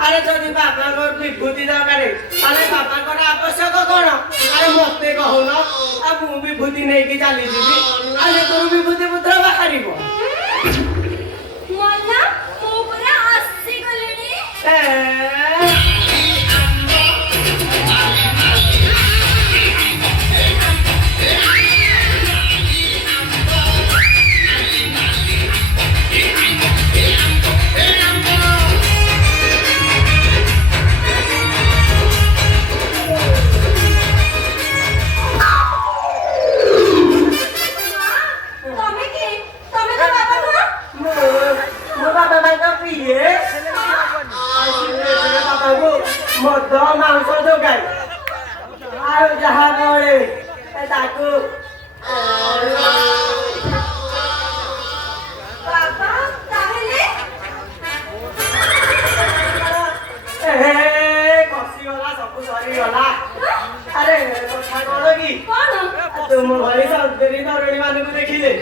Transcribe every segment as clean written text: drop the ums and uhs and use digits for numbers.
अरे जदि बापा विभूति दरकार अरे बापा आवश्यक कौन अरे मत कहून आ विभूति नहीं कि चली अरे तोर विभूति पुत्र बाहर मद मांस जोगाई जहा करे खसीगला सब सरीगला अरे कथा कौन कि तुम भाई सौंदर्य तरुणी मान को देखिले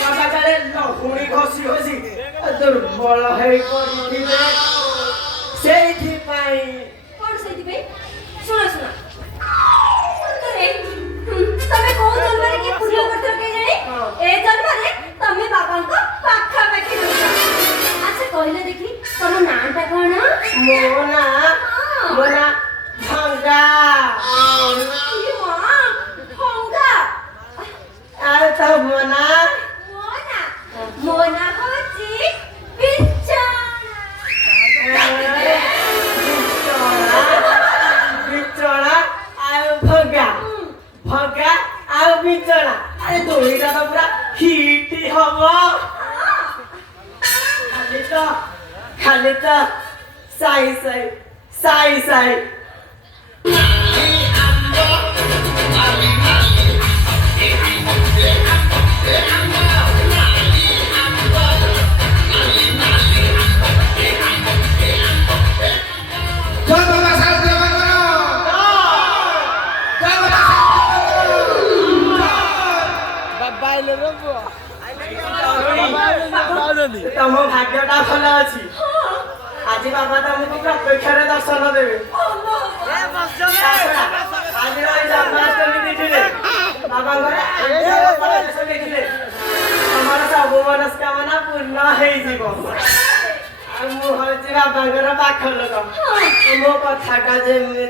कटारे लहुणी खसी खसी दुर्बल है सुना सुना तमे कौन जन्मरे के पुण्य करथो के जाने ए जन्मरे तमे बाबा को पाखा पाखी रहछो अच्छा कहले देखी तम नामटा कोन मोना भंगा ई मां भंगा अरे तो मोना होची बिचाना भगा आउ बिचना अरे दोईटा तो पूरा हिट हम खाली तो साई साई साई साई तम भाग्यटा भल अच्छी आज बाबा तुमको प्रत्यक्ष दर्शन देवे आज जन्माष्टमी देखिले बाबा देखिले तुम सब मनस्कामना पूर्ण हो बाबा लोक मो कथाटा जमी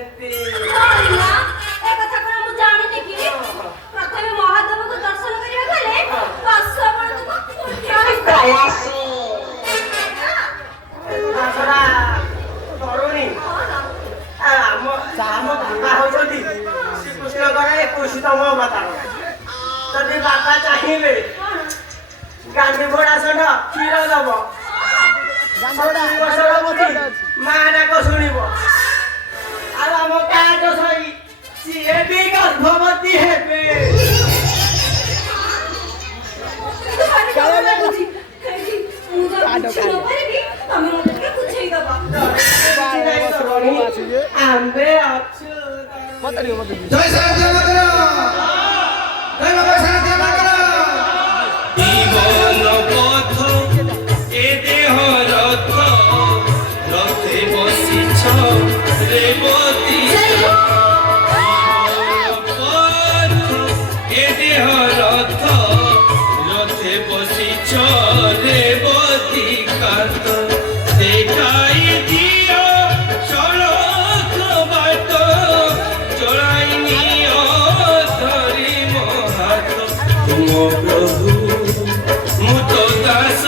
महादेव को दर्शन तरुणी बाबा होती श्रीकृष्ण 21तम अवतार जदि बाबा चाहिए गांधी घोड़ा षंढ क्षीर दब माँ डाक शुणव आम काट सही सी भी गर्भवती हे आंबे जय सारथी करो जय बाबा सारथी करो जीवन पथ ए देह रथ रथे बसिछ रेवती ए देह रथ रथे बसिछ रेवती कात देखाई दियो सड़क बाट चढ़ाई नियो धरी मोहात तुम प्रभु मु तो दास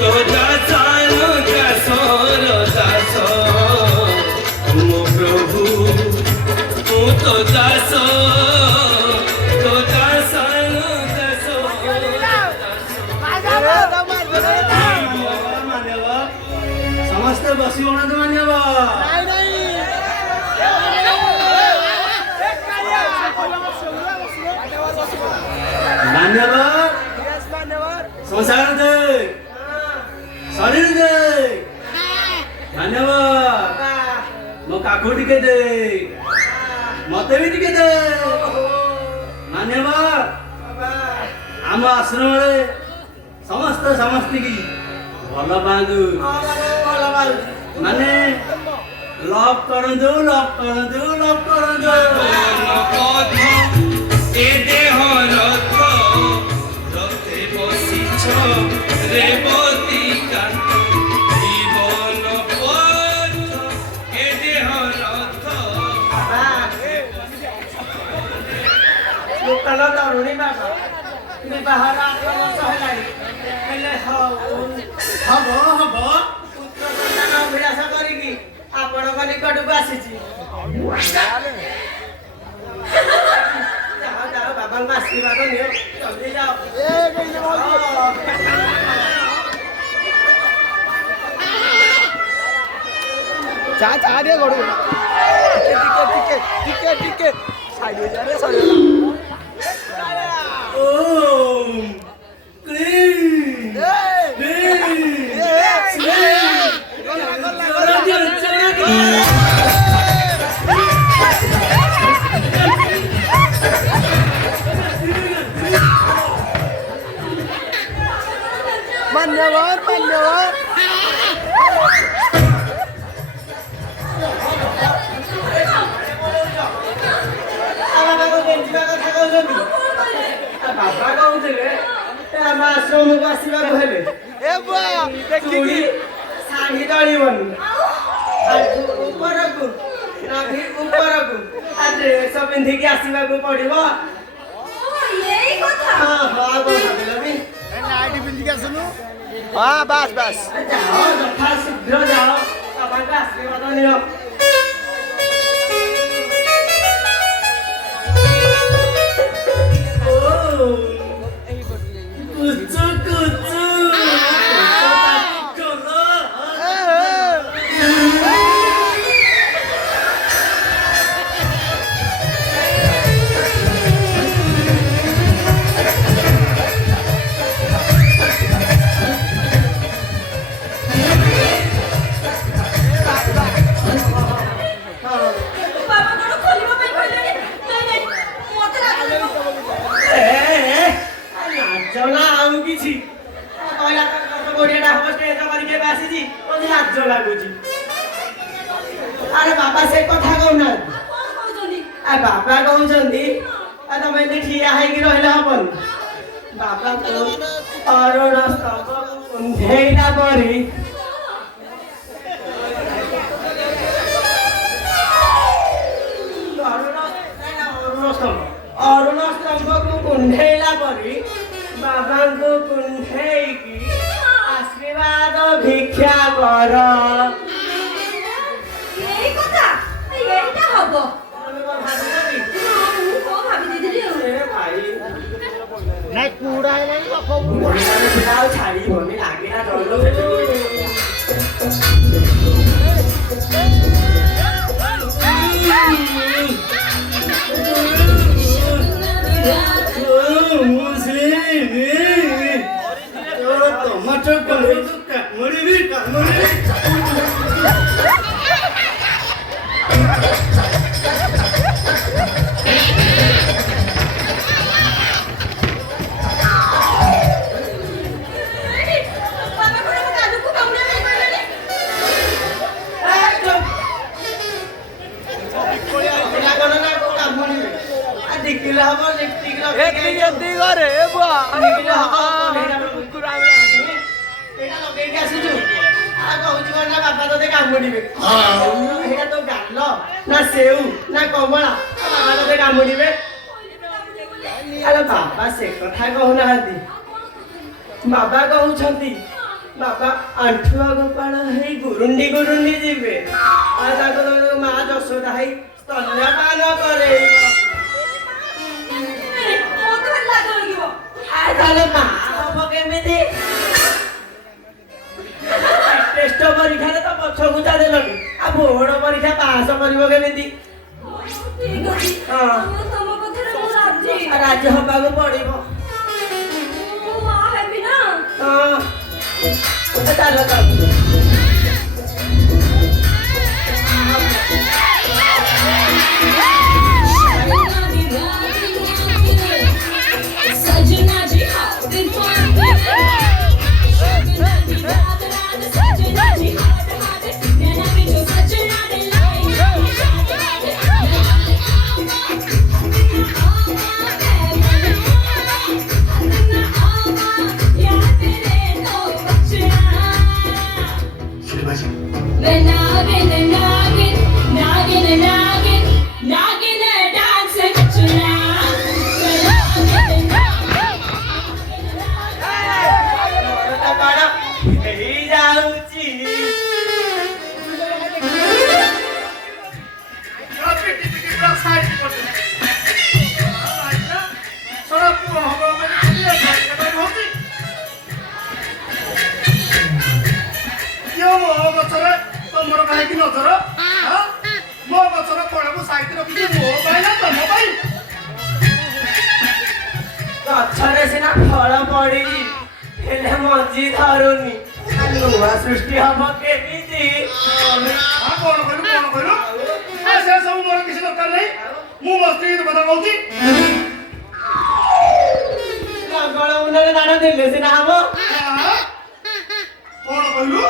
तो दासान दासर दास तुम प्रभु मु तो दास तो दासान दास समस्त बसी होना तो मान्यव मान्यव ସଂସାର ଦେ ଶରୀର ଦେ ଧନ୍ୟବାଦ ମୋ କାକୁ ଟିକେ ଦେ ମତେ ବି ଟିକେ ଦେ ଧନ୍ୟବାଦ ଆମ ଆଶ୍ରମରେ ସମସ୍ତ ସମସ୍ତିକି ଭଲ ପାଆନ୍ତୁ ମାନେ ଲଭ୍ କରନ୍ତୁ ଲଭ୍ କରନ୍ତୁ ଲଭ୍ କରନ୍ତୁ ଏ ଦେହ ରଥ ରଥେ ବସିଛ ରେବତୀ କାନ୍ତ ଜୀବନ ପଥ ଏ ଦେହ ରଥ ନୂତନ ତରୁଣୀ ବାବା ବିବାହର 8 ବର୍ଷ ହେଲାଣି ହେଲେ ହବ ପୁତ୍ର ସନ୍ତାନ ଅଭିଳାଷ କରିକି ଆପଣଙ୍କ ନିକଟକୁ ଆସିଛି ଯାଅ ଯାଅ ବାବାଙ୍କ ଆଶୀର୍ବାଦ ନିଅ ଜଲ୍ଦି ଯାଅ ଟିକେ ଗଡୁ ଟିକେ ସାଇଡ ଯା ରେ ସରିଲା ଓମ୍ କ୍ଲିଂ मान्यवर ବାବା କହୁଥିଲେ ଆମ ଆଶ୍ରମକୁ ଆସିବାକୁ ହେଲେ ଚୁଡ଼ି ଶାଢ଼ୀ ଦଳିବନି ଉପରକୁ ଉପରକୁ ଡ୍ରେସ ପିନ୍ଧିକି ଆସିବାକୁ ପଡିବ ଏଇ କଥା ଆଉ କଣ ଭାବିଲ ବି नाइटी पिंदी के सुनु हां बस ଯାଅ ଯଥା ଶୀଘ୍ର ଯାଅ ବାବାଙ୍କ ଆଶୀର୍ବାଦ ନିଅ କୁଚୁ କୁଚୁ अरे बाबा से कथा कहना बाबा कहते तुम एमती ठिया रही हबन बाबा को अरुण स्तंभ कुंधेला परी अरुण स्तंभ को कुंधेला परी बाबा को कुंधेकी आशीर्वाद भिक्षा कर नहीं कूड़ा है नहीं बापा छाड़ी होने लागे ना डरो टमाटर बाबा से कथा कहना बाबा कहते बाबा आंठुआ गोपाल है गुरुंडी गुरुंडी जीवे माँ जशोदा है स्तन्यपान करे टेस्ट परीक्षा तो पछ गुचा देल बोर्ड परीक्षा पास करमी राज्य हवा पड़ो ଚାଲ ଚାଲ सजना जी हाथ दिन सजना जी हाथ हाथ नैना में जो सजना रे लाई नागिन नागिन नागिन नागिन नागिन डांस नचना ହେଇଯାଉଛି ତମର କାହିଁକି ନଜର ମୋ ଗଛର ଫଳକୁ ସାଇତି ରଖିଛି ମୋ ପାଇଁ ନା ତମ ପାଇଁ ଗଛରେ ସିନା ଫଳ ପଡିଛି ହେଲେ ମଞ୍ଜି ଧରୁନି ନୂଆ ସୃଷ୍ଟି ହବ କେମିତି କଣ କହିଲୁ ସେ ସବୁ ମୋର କିଛି ଦରକାର ନାହିଁ ମୁଁ ମୋ ସ୍ତ୍ରୀ କଥା କହୁଛି ଲଙ୍ଗଳ ମୁନରେ ଦାଣ ଦେଲେ ସିନା ହବ କଣ କହିଲୁ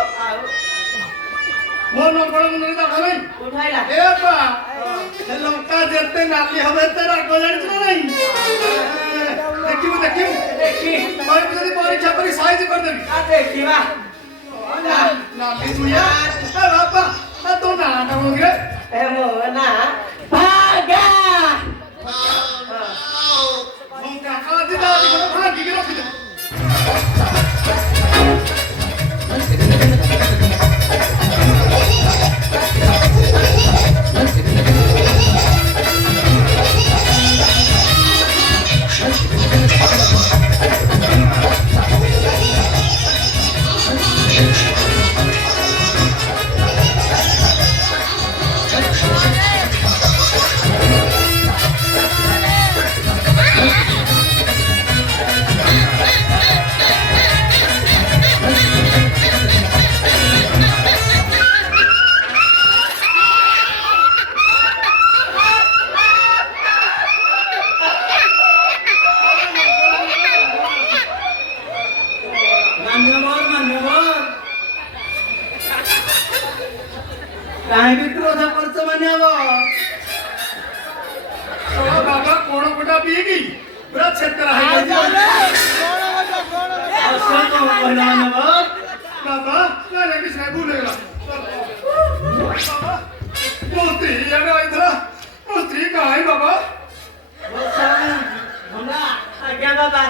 ମୋ ଲଙ୍ଗଳ ମୁନରେ ଦାଣ ନାହିଁ ଉଠାଇଲା ଏ ବା ଲଙ୍କା ଯେତେ ନାଲି ହବ ଏତେ ରାଗ ଜାଣିଛୁ ନା ନାହିଁ ଦେଖିବୁ ଦେଖି କହିବୁ ଯଦି ପରୀକ୍ଷା କରି ସାଇଜ କରିଦେବି ଦେଖିବା ନାଲି ସୁଣିଆ ବାପା ତୋ ନାଁଟା କଣ କିରେ ମୋ ନା ଭାଗା ଲଙ୍କା ଆଜି ଭାଙ୍ଗିକି ରଖିଦେବି କାହିଁକି କ୍ରୋଧ କରୁଛ ମାନେ ହବ ବାବା କଣ ଗୋଟା ପିଇକି ପୁରା ଛେତରା ହେଇଯାଇଛି ବାବା କିଛି ନାହିଁ ଭୁଲ ହେଇଗଲା ବାବା ମୋ ସ୍ତ୍ରୀ ଏବେ ଆଇଥିଲା ମୋ ସ୍ତ୍ରୀ କାହିଁ ବାବା ଆଜ୍ଞା ବାବା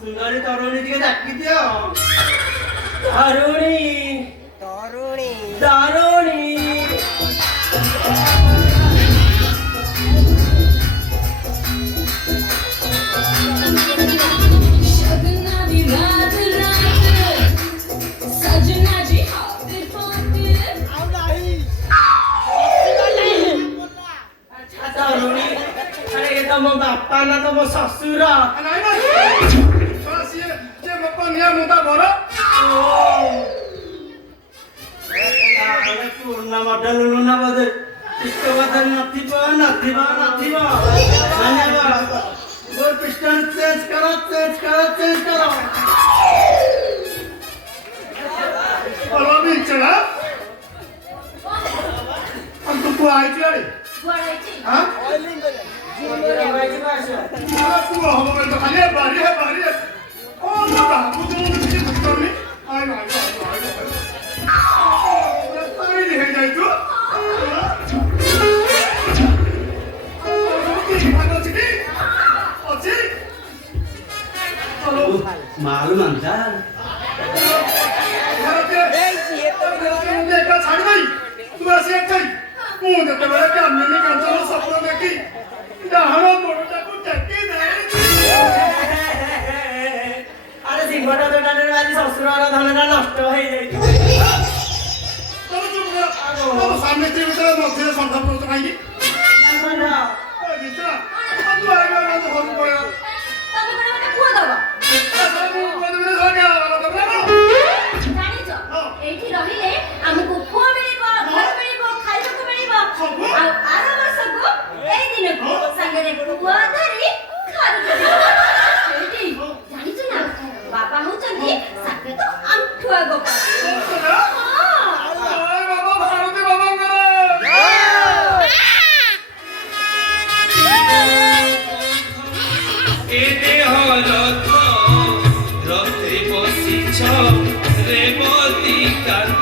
ସୁନ୍ଦରୀ ତରୁଣୀ ଟିକେ ଡାକି ଦିଅ ତରୁଣୀ ତରୁଣୀ सजना जी हाथ तरुणी अरे ये तो मो बापा ना तो मो ससुर ନାଇଁ ନା ସିଏ ଯେ ବାପା ନିଆ ମୁଦା ବର पूर्ण मॉडल लुना बदे इसको बदल नथिबो मानेबो गोल पिस्टन चेंज करो बरो भी चला हम तो को आई चले हां तू हम तो खाली बारी है ओ ना बाबू जो मुझे बुझानी आई हे जाई तू मालूम अंता छाड़ भाई तू ऐसे कहीं मुंह देते बड़े कामने में कंचन सपना देखी डाहनो मोटा को टक्की दे अरे सिंहटा तो डाले वाली ससुराल धनटा नष्ट हो जाई तो सामने से उधर मध्य संधा प्रोत खाएंगे दूसरा अब तो आएगा ना तो हम पड़ेगा तब बड़ा बड़ा कुआ दबा ऐसा मुंह को तो मेरे साथ क्या वाला রথ রথে বসিছ রেবতী কান্ত